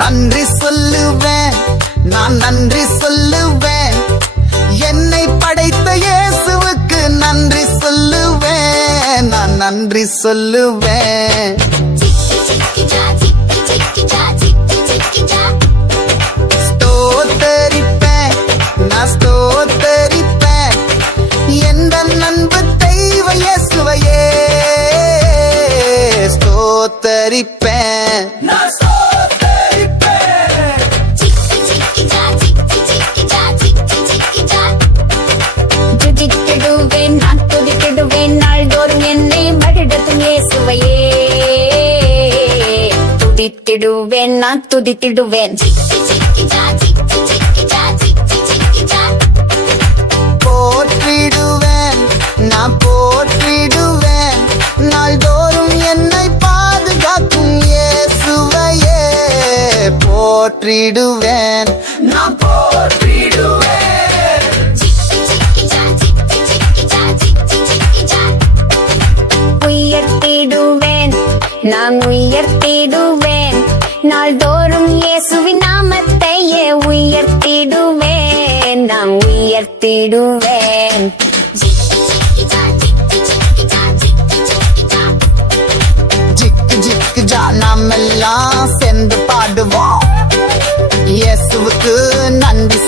நன்றி சொல்லுவேன், நான் நன்றி சொல்லுவேன், என்னை படைத்த இயேசுவுக்கு நன்றி சொல்லுவேன், நான் நன்றி சொல்லுவேன். ஸ்தோத்தரிப்பேன், நான் ஸ்தோத்தரிப்பேன், எந்த நண்பு தெய்வ இயேசுவையே ஸ்தோத்தரிப்பேன். துதித்திடுவேன், நான் துதித்திடுவேன், நாள்தோறும் என்னை மகிழ்த்தும் இயேசுவையே துதித்திடுவேன், நான் துதித்திடுவேன். போற்றிடுவேன், நான் போற்றிடுவேன், நாள்தோறும் என்னை பாதுகாக்கும் இயேசுவையே போற்றிடுவேன், நான் போற்றிடுவேன். உயர்த்திடுவேன், நான் உயர்த்திடுவேன், நாள்தோறும் இயேசுவின் நாமத்தையே உயர்த்திடுவேன், நான் உயர்த்திடுவேன். ஜிக்கு ஜிக்கு ஜா நாமெல்லாம் சேர்ந்து பாடுவோம், இயேசுவுக்கு நன்றி